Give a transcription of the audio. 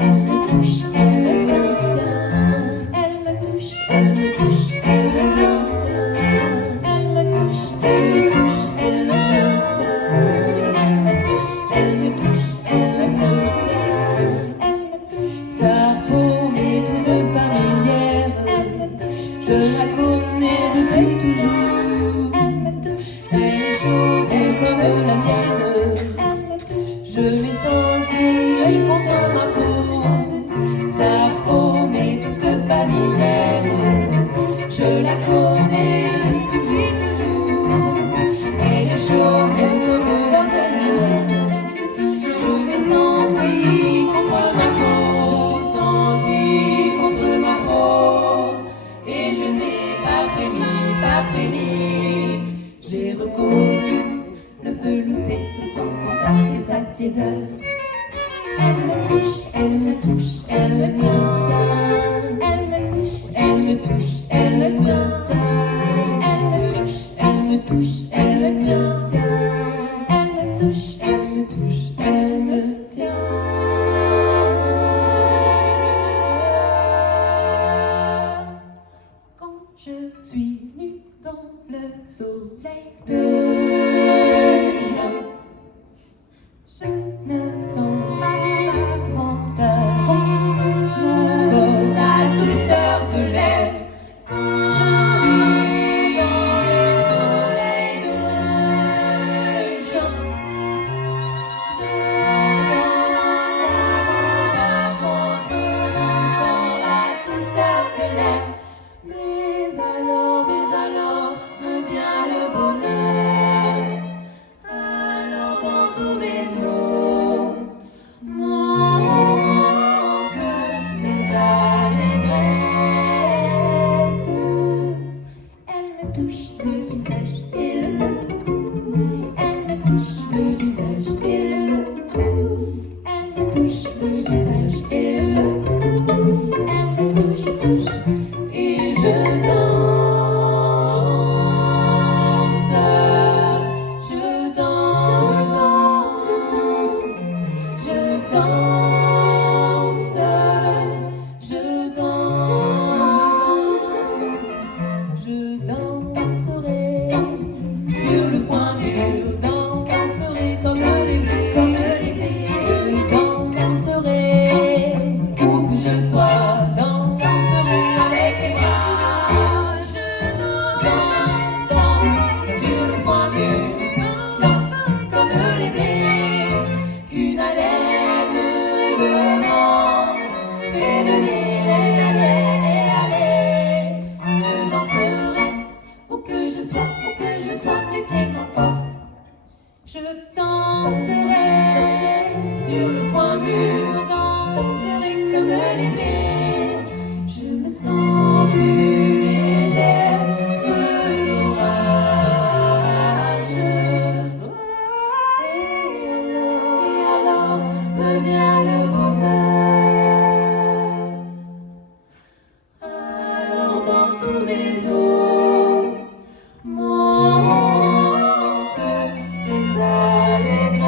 elle me touche, elle me tient, elle me touche, elle me touche, elle me tient, elle me touche, elle me touche, elle me tient, elle me touche, elle me touche, elle me tient, elle me touche. Sa peau est toute familière, elle me touche, je la connais depuis toujours, elle me touche, elle est chaude comme la mienne, elle me touche, je l'ai sentie contre ma peau, sa peau m'est toute familière, je la connais depuis toujours, elle est chaude comme la mienne, je l'ai sentie contre ma peau, sentie contre ma peau, et je n'ai pas frémi, j'ai reconnu le velouté de son contact et sa tiédeur. Elle me touche, elle me touche, elle me tient, elle me touche, elle me touche, elle me tient, elle me touche, elle me touche, elle me tient, elle me touche, elle me touche, elle me tient. Quand je suis nue dans le soleil de juin, je ne sens pas la grandeur, la douceur de l'air. Quand je suis dans le soleil de juin, je sens la grandeur contre la douceur de l'air. Mais alors, me vient le bonheur. Alors dans tous mes os, monte cette allégresse. Elle me touche le visage et le cou. Elle me touche le visage et le cou. Elle me touche le visage et le cou. Elle me touche, et je danse. Je danserai sur le point mûr, danserai comme les blés, je danserai où que je sois, danserai avec les bras, je danse sur le point mûr, danse comme les blés, qu'une haleine de vent fait venir et aller. Les pieds m'emportent. Je danserai sur le point mûr, danserai comme les blés. Je me sens plus légère que l'orage. Et alors me vient le bonheur. Alors dans tous mes os, cette allégresse.